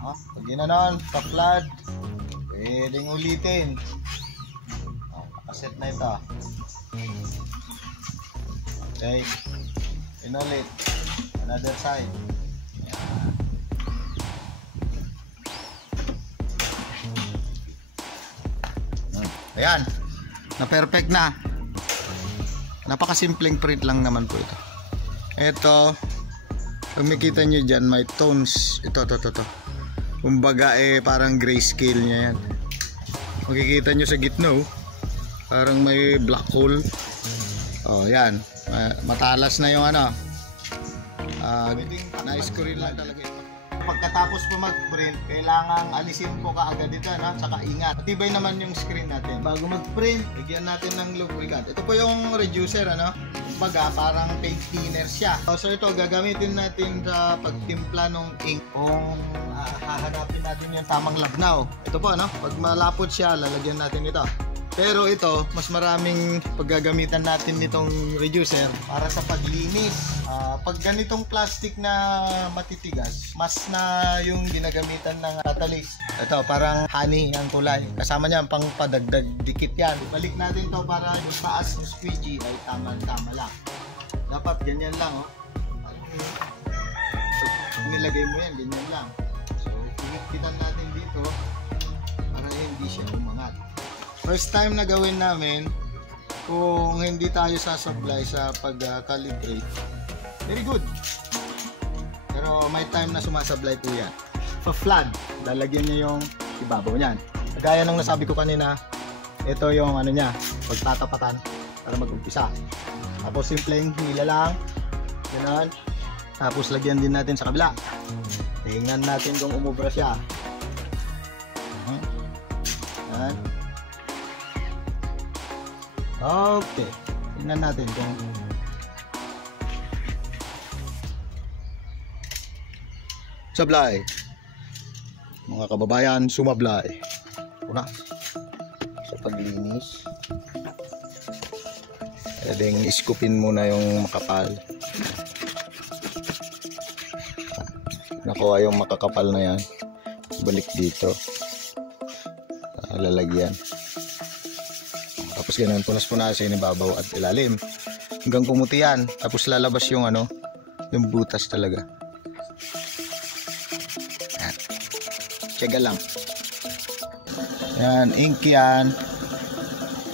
Oh, pag ginanon, pa-flood, pwedeng ulitin. Oh, nakaset na ito. Okay. Inulit. Another side. Ayan. Na perfect na. Napakasimpleng print lang naman po ito. Ito, pag makita nyo dyan, may tones. Ito. Kumbaga parang grayscale nya yan. Makikita nyo sa gitna, parang may black hole. Oh, yan. Matalas na yung ano. Nice ko rin lang talaga ito. Pagkatapos po mag-print, kailangan alisin po kaagad ito, no? Saka ingat. Matibay naman yung screen natin. Bago mag-print, bigyan natin ng lubricant. Ito po yung reducer, ano? Kumbaga, parang paint thinner siya. So ito, gagamitin natin sa pagtimpla ng ink. Kung hahanapin natin yung tamang labnaw. Ito po, no? Pag malapot siya, lalagyan natin ito. Pero ito, mas maraming paggagamitan natin nitong reducer para sa paglinis. Pag ganitong plastic na matitigas, mas na yung ginagamitan ng catalyst. Ito, parang honey ang kulay. Kasama niya pang padagdag dikit yan. Balik natin to para yung taas ng squeegee ay tama-tama lang. Dapat ganyan lang, oh. Pag nilagay mo yan, ganyan lang. So, pinagpitan natin dito para hindi siya umangat. First time na gawin namin, kung hindi tayo sasablay sa pag-calibrate, very good. Pero may time na sumasablay po yan. For flood, lalagyan niya yung ibabaw niyan. Gaya ng nasabi ko kanina, ito yung ano niya, pagtatapatan para mag-umpisa. Tapos simpleng hila lang, gano'n. Tapos lagyan din natin sa kabila. Tingnan natin kung umubra siya. Yan. Okay, tingnan natin kung sablay. Mga kababayan, sumablay. Una sa paglinis, pwedeng iskupin muna yung makapal. Nakuha yung makakapal na yan, balik dito, lalagyan. Tapos ganun, punas-punasin yung babaw at ilalim hanggang pumuti yan. Tapos lalabas yung ano, yung butas talaga. Yan. Tiyaga lang. Yan, ink yan.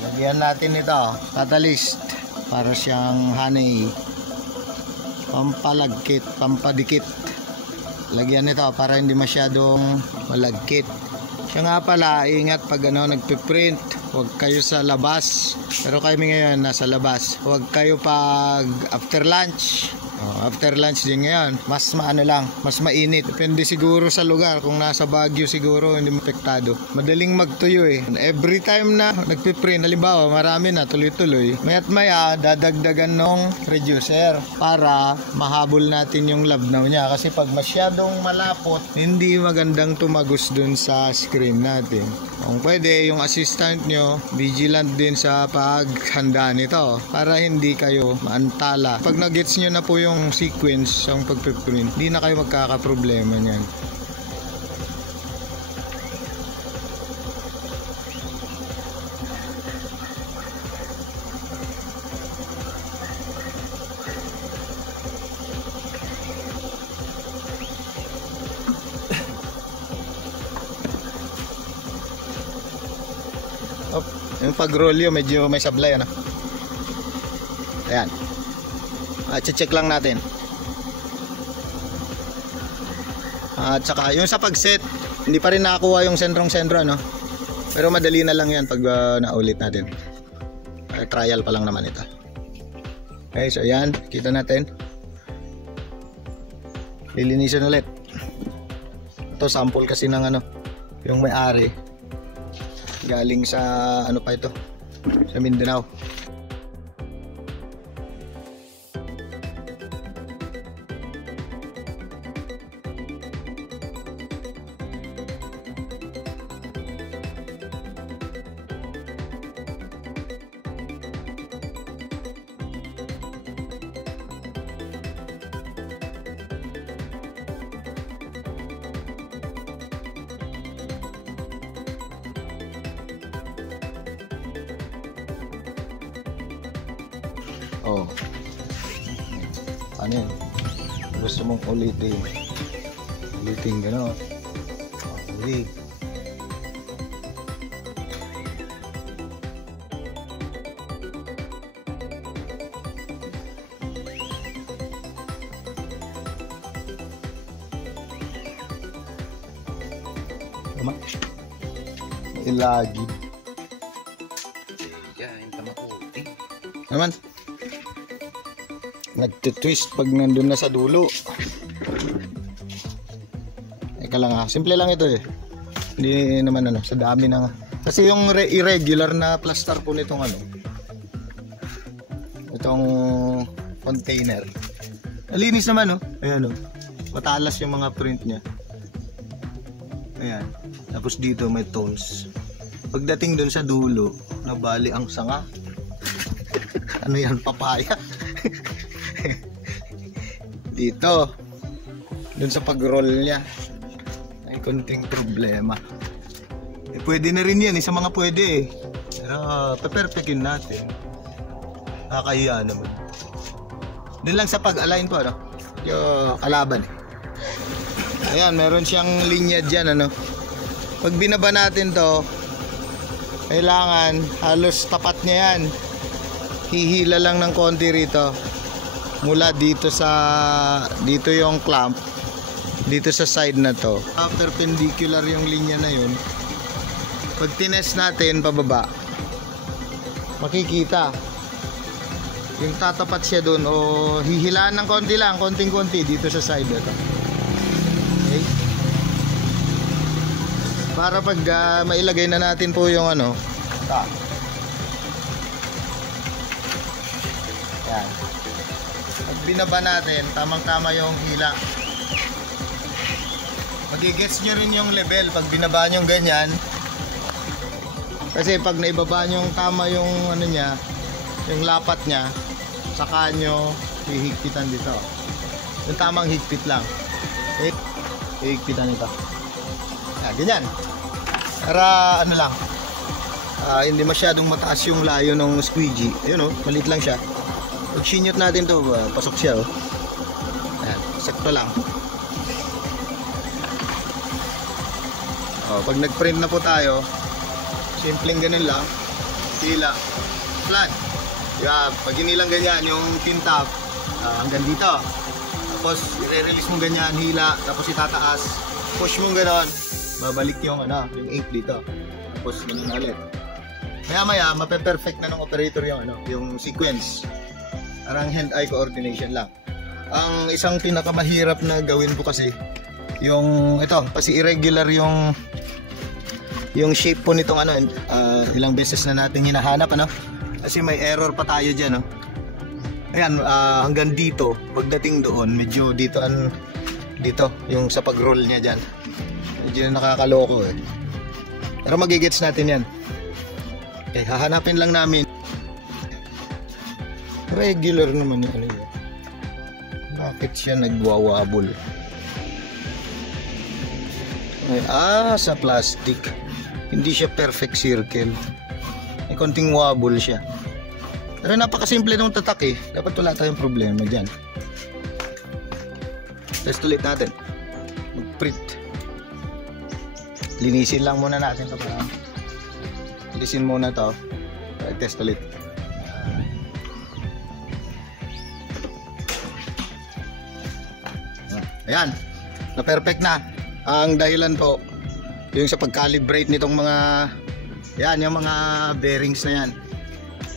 Lagyan natin ito, catalyst, para siyang honey. Pampalagkit, pampadikit. Lagyan nito para hindi masyadong malagkit. Siya nga pala, ingat pag ano, nagpiprint, huwag kayo sa labas. Pero kami ngayon nasa labas. Huwag kayo pag after lunch. After lunch din ngayon, mas maano lang, mas mainit. Depende siguro sa lugar. Kung nasa Baguio siguro hindi mapektado. Madaling magtuyo eh. Every time na nagpiprint, halimbawa marami na tuloy-tuloy, maya't maya dadagdagan nung reducer para mahabol natin yung labnaw niya. Kasi pag masyadong malapot, hindi magandang tumagos dun sa screen natin. Kung pwede, yung assistant nyo, vigilant din sa paghanda nito para hindi kayo maantala. Pag nagets nyo na po yung sequence ng pagpiprint, hindi na kayo magkakaproblema niyan. Yung pag-roll medyo may sablay, ano? Ayan. Check lang natin. At saka yung sa pag-set, hindi pa rin nakakuha yung sentrong-sentro, no? Pero madali na lang yan pag naulit natin. Trial pa lang naman ito. Okay, so ayan, kita natin. Lilinisin ulit. Ito sample kasi ng ano, yung may-ari. Galing sa ano pa ito, sa Mindanao. Oh. Ano yun? Gusto mong ulitin. Ulitin gano'n. Ulit. Tama. Ilagi. Yan, tama ko. Naman. Nagtitwist pag nandun na sa dulo. Eka lang ha. Simple lang ito eh. Hindi naman ano, sa dami na nga. Kasi yung irregular na plaster po nitong ano, itong container. Malinis naman oh. Ayan oh. Matalas yung mga print niya. Ayan. Tapos dito may tones. Pagdating dun sa dulo, nabali ang sanga. Ano yan, papaya? Dito. Dun sa pag-roll niya. May konting problema. Eh, pwede na rin yan. Isa mga pwede eh. Pero paperfectin natin. Nakakahiya naman. Doon lang sa pag-align po, ano? Yung kalaban eh. Ayan, meron siyang linya dyan, ano? Pag binaba natin to, kailangan halos tapat niya yan. Hihila lang ng konti rito. Mula dito dito yung clamp. Dito sa side na to. Perpendicular yung linya na yun. Pag tinest natin pababa, makikita yung tatapat siya dun o hihilaan ng konti lang, konting-konti dito sa side na to. Okay? Para pag mailagay na natin po yung ano, yan. Pag binaba natin, tamang-tama yung hila. Magigets nyo rin yung level pag binaba nyo ganyan. Kasi pag naibaba nyo tama yung ano niya, yung lapat niya, saka nyo hihigpitan dito. Yung tamang higpit lang. Hihigpitan ito. Ganyan. Para ano lang, hindi masyadong mataas yung layo ng squeegee. Ayun oh, maliit lang siya. Pag sinyot natin to, pasok siya oh. Ayan, sakto lang. Oh, pag nag-print na po tayo, simpleng ganun lang, hila, flat. Yeah, pag hinilang ganyan, yung pin top hanggang dito. Tapos i-release mo ganyan, hila, tapos itataas, push mo gano'n, babalik yung ano, yung ink dito. Tapos ganun ulit. Maya-maya, mape-perfect na ng operator yung ano, yung sequence. Parang hand-eye coordination lang. Ang isang pinakamahirap na gawin po kasi, yung ito, kasi irregular yung shape po nitong ano, ilang beses na natin hinahanap ano. Kasi may error pa tayo diyan, no. Ayan, hanggang dito, pagdating doon, medyo dito yung sa pag-roll niya diyan. Medyo nakakaloko eh. Pero magigets natin 'yan. Okay, hahanapin lang namin. Regular naman yung ano yun. Bakit siya nagwawabol? Ay, sa plastic. Hindi siya perfect circle. May konting wobble siya. Pero napakasimple ng tatak eh. Dapat wala tayong problema dyan. Test ulit natin. Mag-print. Linisin lang muna natin ito. Linisin muna ito. Test ulit. Ayan. Na-perfect na. Ang dahilan po, yung sa pag-calibrate nitong mga, yan, yung mga bearings na yan.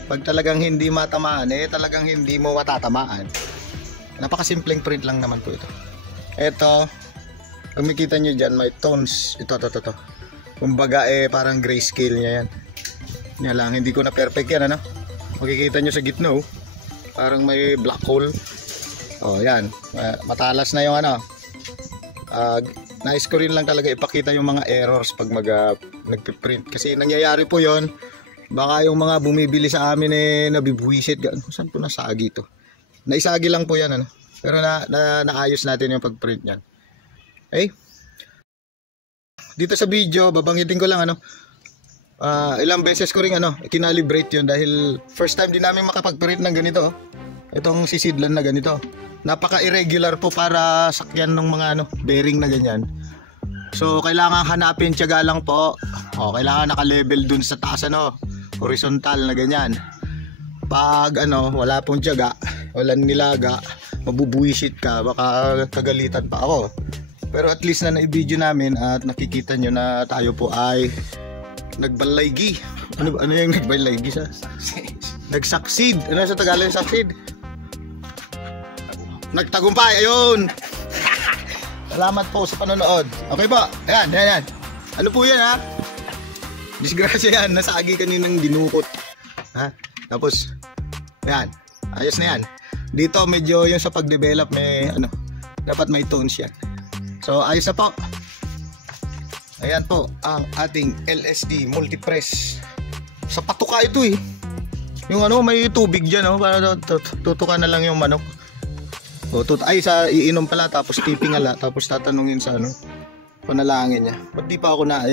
Pag talagang hindi matamaan, talagang hindi mo matatamaan. Napakasimpleng print lang naman po ito. Ito, kung makikita nyo dyan, may tones. Ito. Kumbaga parang grayscale niya yan. Yan lang, hindi ko na perfect yan, ano? Makikita nyo sa gitna, parang may black hole. Oh, yan. Matalas na yung ano. Nais ko rin lang talaga ipakita yung mga errors pag nagpiprint. Kasi nangyayari po yon. Baka yung mga bumibili sa amin nabibuwisit. Saan po nasagi ito? Naisagi lang po yan, ano? Pero naayos natin yung pagprint yan. Okay? Dito sa video, babanggitin ko lang, ano? Ilang beses ko ring kinalibrate yun dahil first time din namin makapag-print ng ganito. Itong sisidlan na ganito. Napaka-irregular po para sakyan ng mga bearing na ganyan. So kailangan hanapin, tiyaga lang po. Kailangan naka-level dun sa taas horizontal na ganyan. Pag wala pong tiyaga, walang nilaga, mabubuwisit ka, baka kagalitan pa ako. Pero at least na na-video namin at nakikita nyo na tayo po ay nagbalaygi. Ano yung nagbalaygi sa? Nag-succeed. Ano sa Tagalog yung succeed? Nagtagumpay, ayun. Salamat po sa panonood. Okay po, ayan. Ano po yan ha? Disgrasya yan, nasagi kaninang dinukot. Ha? Tapos, ayan, ayos na yan. Dito medyo yung sa pag-develop may dapat may tones yan. So ayos na po. Ayan po ang ating LSD multi-press. Sa patuka ito eh. Yung may tubig dyan para tutukan na lang yung manok. Sa iinom pala tapos tipingala tapos tatanungin sa panalangin niya. Ba't di pa ako na